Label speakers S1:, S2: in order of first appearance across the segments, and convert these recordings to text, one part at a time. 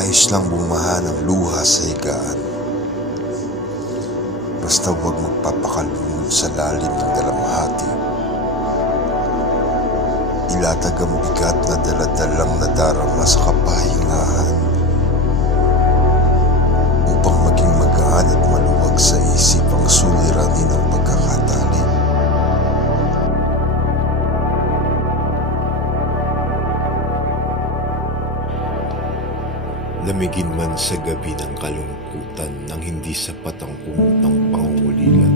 S1: Ayos lang bumaha ng luha sa higaan. Basta huwag magpapakalunod sa lalim ng dalamhati. Ilatag ang bigat na daladalang nadarama sa kapahingahan upang maging magaan at maluwag sa isip ang suliranin ng pagkakatali. Lamigin man sa gabi ng kalungkutan nang hindi sapat ang kumot ng pangungulila.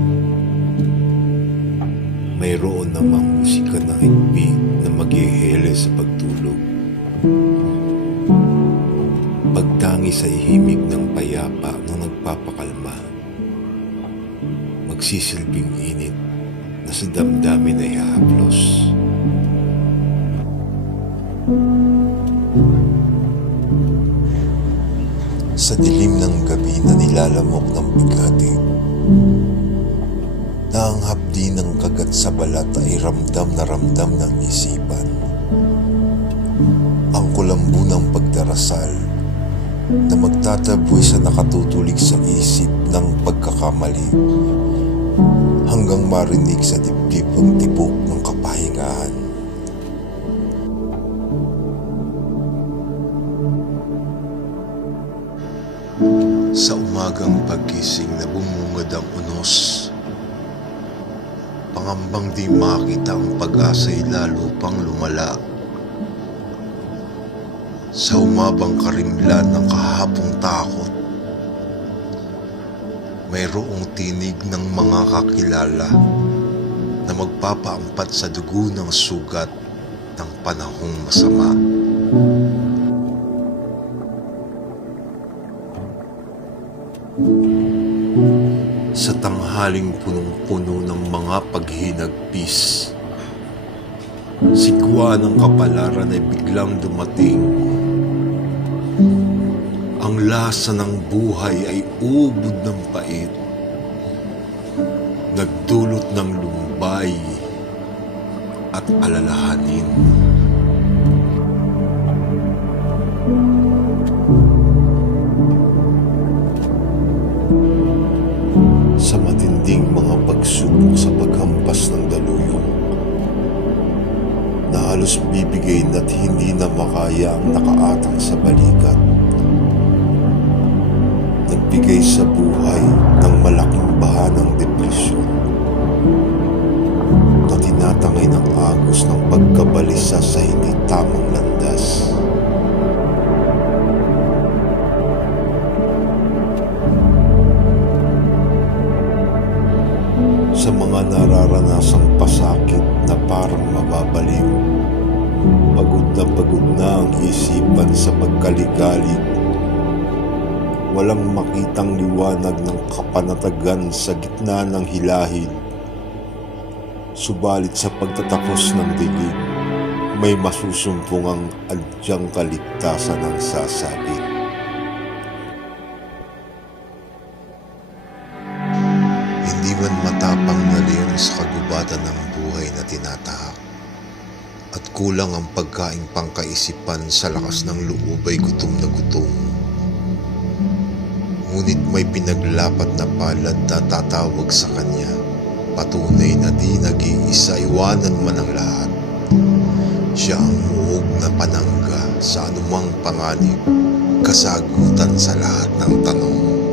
S1: Mayroon namang musika ng higpi na maghihele sa pagtulog. Pagtangi sa ihimig ng payapa na nagpapakalma. Magsisilbing init na sa damdamin ay hahaplos. Sa dilim ng gabi na nilalamok ng bigati, Naanghap din ng kagat sa balat ay ramdam na ramdam ng isipan. Ang kulambo ng pagdarasal na magtataboy sa nakatutulig sa isip ng pagkakamali hanggang marinig sa dibdib ang tibok ng Sa umagang pagkising na bumungad ang unos, pangambang di makita ang pag-asa'y lalo pang lumala. Sa umabang karimlan ng kahapong takot, mayroong tinig ng mga kakilala na magpapaampat sa dugo ng sugat ng panahong masama. Sa tanghaling punong-puno ng mga paghinagpis, Sikwa ng kapalaran ay biglang dumating. Ang lasa ng buhay ay ubod ng pait. Nagdulot ng lumbay at alalahanin. Pagsubok sa paghampas ng daluyong, na halos bibigay na't hindi na makaya ang nakaatang sa balikat. Nagbigay sa buhay ng malaking baha ng depresyon na tinatangay ng agos ng pagkabalisa sa hindi tamang Sa mga nararanasang pasakit na parang mababaliw, Pagod na pagod na ang isipan sa pagkaligalig. Walang makitang liwanag ng kapanatagan sa gitna ng hilahid. Subalit sa pagtatapos ng dilig, may masusumpong ang adyang kaligtasan ng sasabit. Sa kagubatan ng buhay na tinatahak at kulang ang pagkaing pangkaisipan sa lakas ng loob ay gutom na gutom. Ngunit may pinaglapat na palad na tatawag sa kanya. Patunay na di nag-iisa iwanan man ang lahat. Siya ang muog na panangga sa anumang panganib, kasagutan sa lahat ng tanong.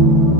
S1: thank you